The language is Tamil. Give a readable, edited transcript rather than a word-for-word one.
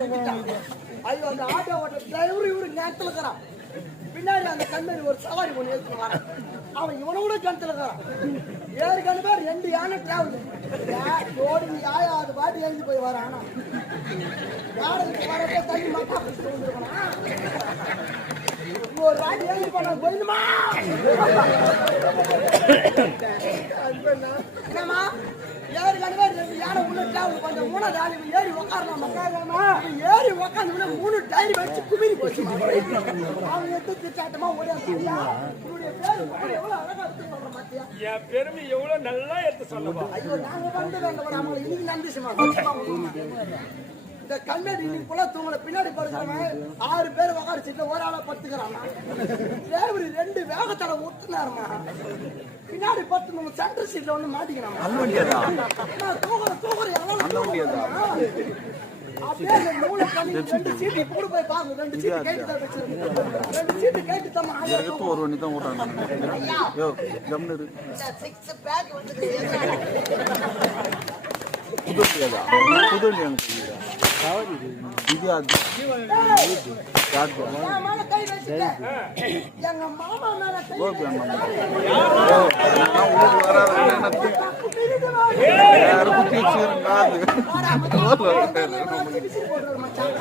ஐயோ அந்த ஆட்டோ ஓட்ட டிரைவர் இவரு நேரத்துல இருக்கிறான். பின்னாடி அந்த கண்ணாடி ஒரு சவாரி கொண்டு எடுத்து வரான். அவன் இவனோட கணத்துல இருக்கிறான். 7 கண்ணு பேர் 2 யானை டிராவல் ஓடி யாயா அது பாட்டு எழுதி போய் வரான். ஆனா யாருக்கு வரப்ப தண்ணி மக்கா பிடிச்சிட்டு வந்துருக்கான். ஒரு வாட்டி எழுதி பண்ண போயிடுமா என்னம்மா 7 கண்ணு பேர் 2 யானை உள்ள டிராவல் கொஞ்சம் 3 ஆளு ஏறி உட்காரலாம் உட்காரலாமா ஏறி உட்காந்து 3 டைரி வச்சு குமிரி போச்சு. அவன் எடுத்து சாட்டமா ஓடியா எவ்வளவு அழகா எடுத்து சொல்ற மாத்தியா என் பெருமை எவ்வளவு நல்லா எடுத்து சொல்லுவா. ஐயோ நாங்க வந்து அவங்களை இன்னைக்கு நம்பிச்சுமா இந்த கண்ணாடி இன்னைக்கு போல தூங்கல பின்னாடி படுக்கிறவன் 6 பேர் உக்கார சீட்ல ஒரு ஆளா படுத்துக்கிறான். டிரைவர் 2 வேகத்தோட ஒத்துனாருமா பின்னாடி படுத்து சென்டர் சீட்ல வந்து மாட்டிக்கிறான். தூக்குற அப்படியே அந்த மூளை கண்ணி 2 சீட்டு போடு போய் பாருங்க. 2 சீட்டு கைட்டு தான் வச்சிருக்கேன். 2 சீட்டு கைட்டு தான் ஒரு வண்டி தான் ஓட்டாங்க. யோ கம்னரு 6 பேக் வந்து புதுடியாதா புதுடி எனக்கு சாவடி இது அது யார் மேல கை வச்சிட்டேன். எங்க மாமா மேல கை ஓகே மாமா நான் ஊருக்கு வராத என்ன யாரும் தீச்சிருக்காது மச்சான்